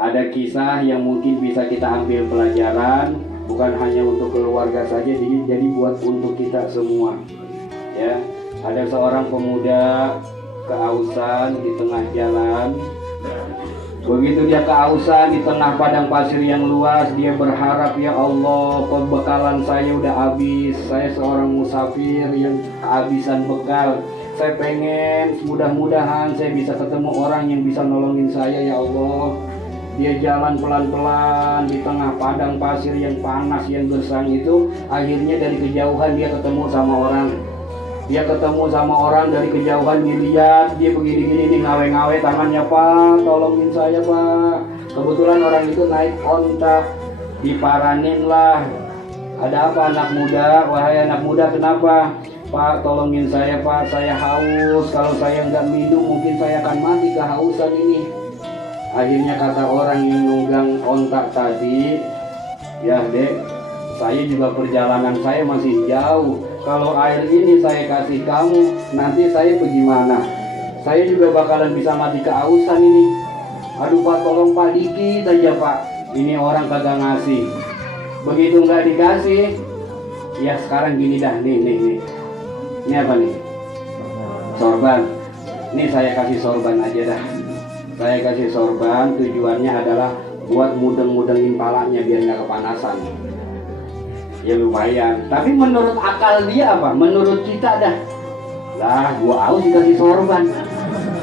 Ada kisah yang mungkin bisa kita ambil pelajaran, bukan hanya untuk keluarga saja, jadi buat untuk kita semua. Ya, ada seorang pemuda kehausan di tengah jalan. Begitu dia kehausan di tengah padang pasir yang luas, dia berharap, ya Allah, pembekalan saya udah habis. Saya seorang musafir yang kehabisan bekal. Saya pengen mudah-mudahan saya bisa ketemu orang yang bisa nolongin saya, ya Allah. Dia jalan pelan-pelan di tengah padang pasir yang panas, yang gersang itu. Akhirnya dari kejauhan dia ketemu sama orang. Dia ketemu sama orang dari kejauhan, dilihat dia begini-gini nih, ngawe-ngawe tangannya, Pak, tolongin saya, Pak. Kebetulan orang itu naik onta, diparanin lah. Ada apa anak muda? Wahai anak muda, kenapa? Pak, tolongin saya, Pak, saya haus. Kalau saya nggak minum mungkin saya akan mati kehausan ini. Akhirnya kata orang yang nunggang ontak tadi, ya dek, saya juga perjalanan saya masih jauh. Kalau air ini saya kasih kamu, nanti saya bagaimana? Saya juga bakalan bisa mati kehausan ini. Aduh Pak, tolong Pak, dikit aja Pak. Ini orang kagak ngasih. Begitu nggak dikasih, ya sekarang gini dah, nih. Ini apa nih? Sorban. Ini saya kasih sorban aja dah. Saya kasih sorban, tujuannya adalah buat mudeng-mudengin palanya biar nggak kepanasan. Ya lumayan, tapi menurut akal dia apa? Menurut kita dah, lah gua haus dikasih sorban.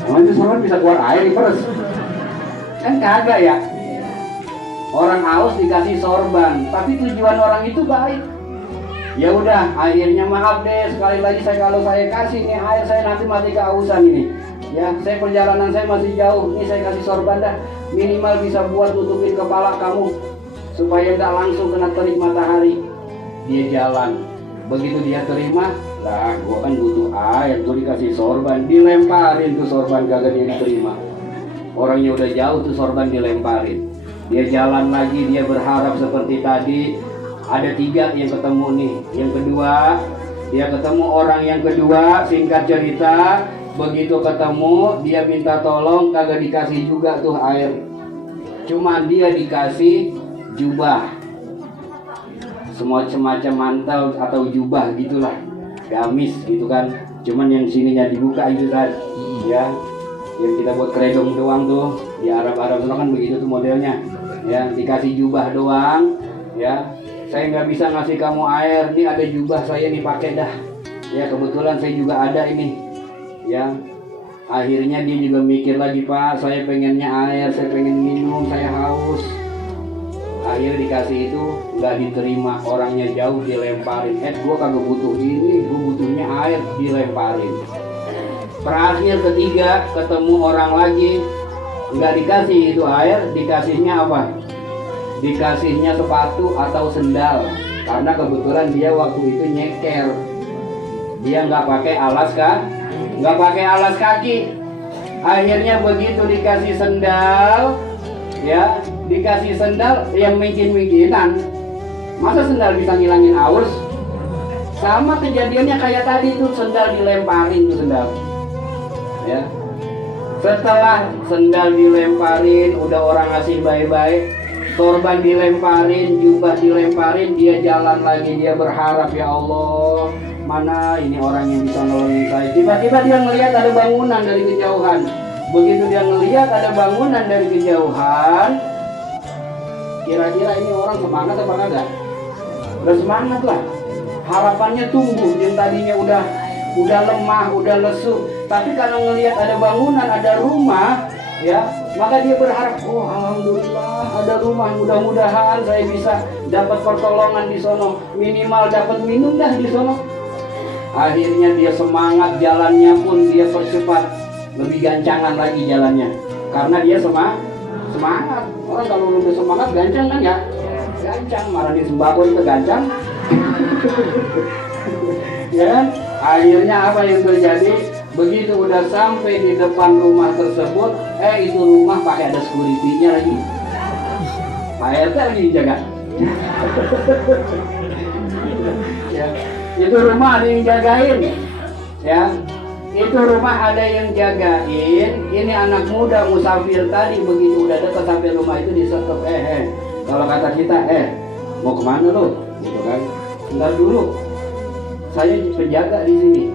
Emang itu sorban bisa keluar air diperes? Kan kagak ya. Orang haus dikasih sorban, tapi tujuan orang itu baik. Ya udah, akhirnya maaf deh, sekali lagi kalau saya kasih nih air, saya nanti mati kehausan ini. Ya, saya perjalanan saya masih jauh, ini saya kasih sorban dah, minimal bisa buat nutupin kepala kamu supaya nggak langsung kena terik matahari. Dia jalan, begitu dia terima, lah gua kan butuh air, gua dikasih sorban, dilemparin tuh sorban, kagak dia diterima. Orangnya udah jauh tuh sorban dilemparin. Dia jalan lagi, dia berharap seperti tadi. Ada 3 yang ketemu nih. Yang kedua, dia ketemu orang yang kedua, singkat cerita, begitu ketemu, dia minta tolong, kagak dikasih juga tuh air. Cuma dia dikasih jubah, semacam mantel atau jubah gitulah, gamis gitu kan, cuman yang sininya dibuka itu kan, ya, yang kita buat keredong doang tuh, di Arab-Arab itu kan begitu tuh modelnya, ya, dikasih jubah doang, ya, saya nggak bisa ngasih kamu air, nih ada jubah saya nih pakai dah, ya kebetulan saya juga ada ini, ya, akhirnya dia juga mikir lagi, Pak, saya pengennya air, saya pengen minum, saya haus. Akhirnya dikasih itu, nggak diterima, orangnya jauh, dilemparin. Gua kagak butuh ini, gua butuhnya air, dilemparin. Terakhir ketiga, ketemu orang lagi, nggak dikasih itu air, dikasihnya apa? Dikasihnya sepatu atau sendal, karena kebetulan dia waktu itu nyeker. Dia nggak pakai alas kaki. Akhirnya begitu dikasih sendal, ya, dikasih sendal yang mungkin-mungkinan, masa sendal bisa ngilangin haus? Sama kejadiannya kayak tadi tuh, sendal dilemparin tuh sendal, ya. Setelah sendal dilemparin, udah orang ngasih baik-baik, sorban dilemparin, jubah dilemparin, dia jalan lagi, dia berharap, ya Allah, mana ini orang yang bisa nolongin saya. Tiba-tiba dia ngelihat ada bangunan dari kejauhan. Begitu dia ngelihat ada bangunan dari kejauhan, kira-kira ini orang semangat apa enggak? Udah semangat lah. Harapannya tumbuh, yang tadinya udah lemah, udah lesu. Tapi kalau ngelihat ada bangunan, ada rumah, ya, maka dia berharap, oh alhamdulillah ada rumah, mudah-mudahan saya bisa dapat pertolongan di sono, minimal dapat minum dah di sono. Akhirnya dia semangat, jalannya pun dia percepat, lebih gancangan lagi jalannya, karena dia semangat. Orang kalau udah semangat gancang kan ya? Gancang, marah di sembako itu gancang. Ya kan? Akhirnya apa yang terjadi? Begitu udah sampai di depan rumah tersebut, itu rumah pakai ada security-nya lagi. Pak RT lagi dijaga. Ya, itu rumah ada yang jagain. Ya, itu rumah ada yang jagain. Ini anak muda musafir tadi begitu udah dekat sampai rumah itu disetop, kalau kata kita mau kemana lo, gitu kan? Bentar dulu, saya penjaga di sini.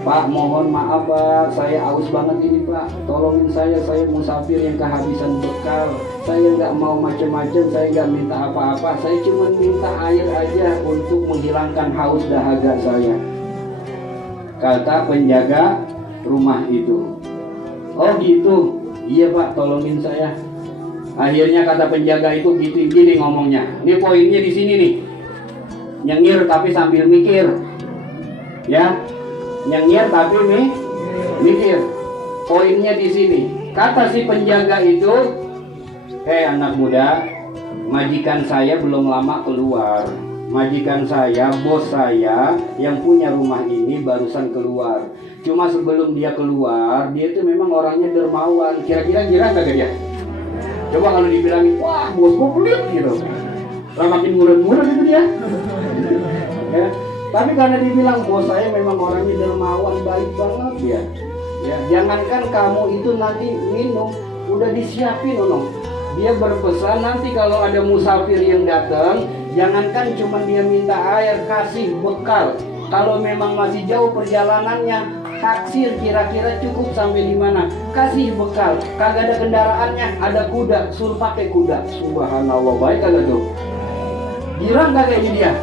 Pak, mohon maaf Pak, saya aus banget ini Pak, tolongin saya musafir yang kehabisan bekal. Saya nggak mau macam-macam, saya nggak minta apa-apa, saya cuma minta air aja untuk menghilangkan haus dahaga saya, kata penjaga rumah itu. Oh gitu, iya Pak, tolongin saya. Akhirnya kata penjaga itu gini ngomongnya. Ini poinnya di sini nih, nyengir tapi sambil mikir, ya. Nyengir tapi mikir. Poinnya di sini. Kata si penjaga itu, anak muda, majikan saya belum lama keluar. Majikan saya, bos saya yang punya rumah ini barusan keluar. Cuma sebelum dia keluar, dia itu memang orangnya dermawan. Kira-kira girang gak dia? Coba kalau dibilangin, wah bos gue pelit gitu, lah makin murah-murah gitu dia. Ya. Tapi karena dibilang bos saya memang orangnya dermawan, baik banget ya. Ya, jangankan kamu itu nanti minum, udah disiapin Dia berpesan nanti kalau ada musafir yang datang, jangankan cuma dia minta air, kasih bekal. Kalau memang masih jauh perjalanannya, taksir kira-kira cukup sampai di mana, kasih bekal. Kagak ada kendaraannya, ada kuda, suruh pakai kuda. Subhanallah, baik kagak tuh? Girang kagak ini dia?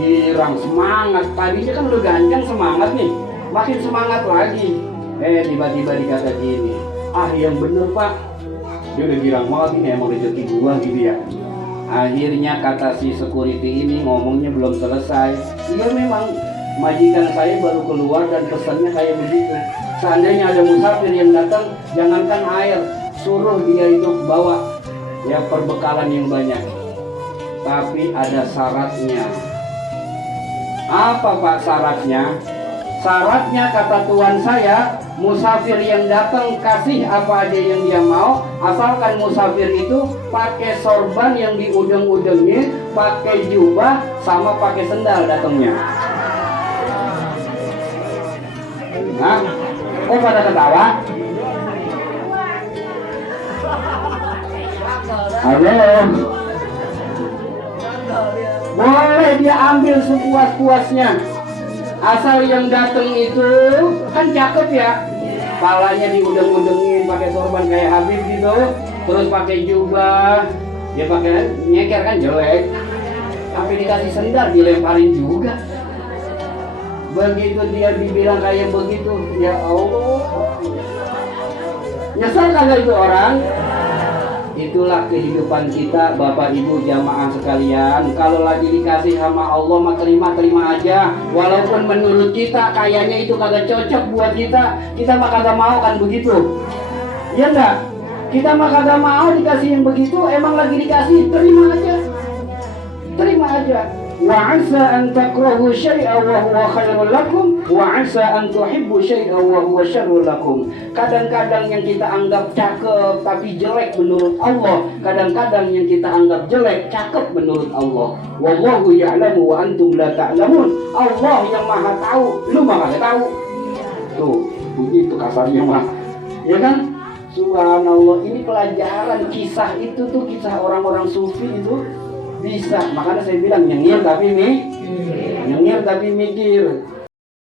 Girang, semangat. Tadinya kan udah ganjang semangat nih, makin semangat lagi. Tiba-tiba dikata gini, yang bener Pak, dia udah girang banget ini, emang rezeki gua gitu ya. Akhirnya kata si security ini ngomongnya belum selesai. Iya memang majikan saya baru keluar dan pesannya kayak begitu. Seandainya ada musafir yang datang, jangankan air, suruh dia itu bawa ya perbekalan yang banyak. Tapi ada syaratnya. Apa Pak syaratnya? Syaratnya kata tuan saya, musafir yang datang kasih apa aja yang dia mau, asalkan musafir itu pakai sorban yang di ujung-ujungnya, pakai jubah sama pakai sendal datangnya. Nah, kok pada ketawa? Halo. Boleh dia ambil sepuas-puasnya. Asal yang datang itu kan cakep ya, palanya diudeng-udengin pakai sorban kayak Habib gitu, terus pakai jubah, dia pakai nyeker kan jelek, tapi dikasih sendal dilemparin juga. Begitu dia dibilang kayak begitu, ya Allah, nyesal kagak itu orang? Itulah kehidupan kita Bapak Ibu jamaah sekalian. Kalau lagi dikasih sama Allah mah terima aja. Walaupun menurut kita kayaknya itu kagak cocok buat kita, kita mah kagak mau kan begitu. Iya enggak? Kita mah kagak mau dikasih yang begitu, emang lagi dikasih, terima aja. Terima aja. Wa 'asa an takrahu syai'an wa huwa khairul lakum wa 'asa an tuhibbu syai'an wa huwa syarrul lakum. Kadang-kadang yang kita anggap cakep tapi jelek menurut Allah, kadang-kadang yang kita anggap jelek cakep menurut Allah. Wallahu ya'lamu wa antum la ta'lamun. Allah yang Maha tahu, lu mah enggak tahu. Tuh, begitu kasarnya mah. Ya kan? Subhanallah, ini pelajaran kisah itu tuh, kisah orang-orang sufi itu bisa. Makanya saya bilang nyengir tapi mikir.